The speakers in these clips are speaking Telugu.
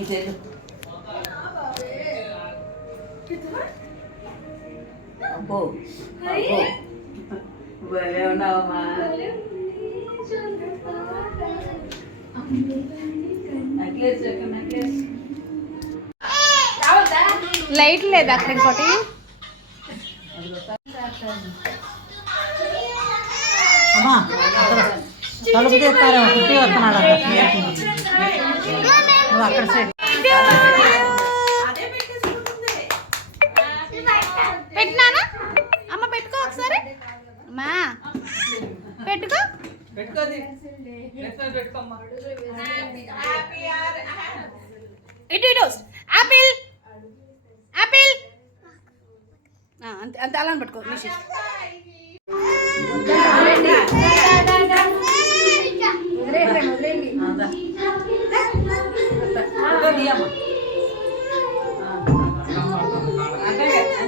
ఇటు అబ్బో అబ్బో భలే ఉన్నావమ్మా నెక్లెస్ యొక్క నెక్లెస్ లైట్ లేదా అక్కడ ఇంకోటి అమ్మా తలుపు తీస్తారేమో కుట్టి వస్తున్నాడు అక్కడ నువ్వు అక్కడ సైడ్ పెట్టినానా? అమ్మ పెట్టుకో ఒకసారి. అమ్మా. పెట్టుకో. ఇటు ఇటు. యాపిల్ యాపిల్ ఆ, అంతే అంతే అలా పెట్టుకో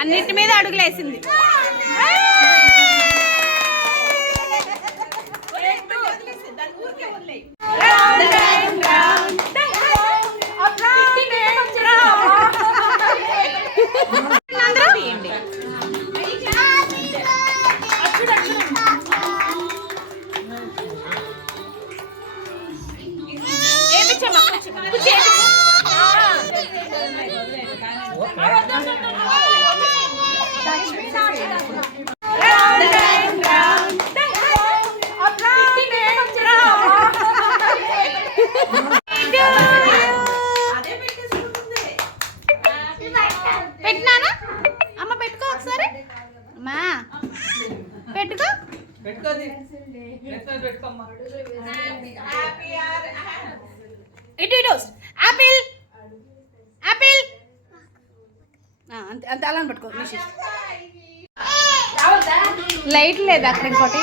అన్నిటి మీద అడుగులేసింది. పెట్టుకోది. పెట్టుకోమ్మా. ఆపిల్ ఆపిల్ అంతే అంతే అలా పట్టుకో లైట్ లేదు అక్కడ ఇంకోటి?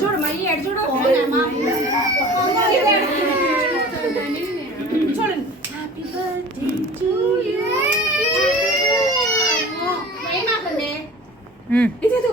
చూడు మళ్ళీ చూడండి. 嗯，一天都。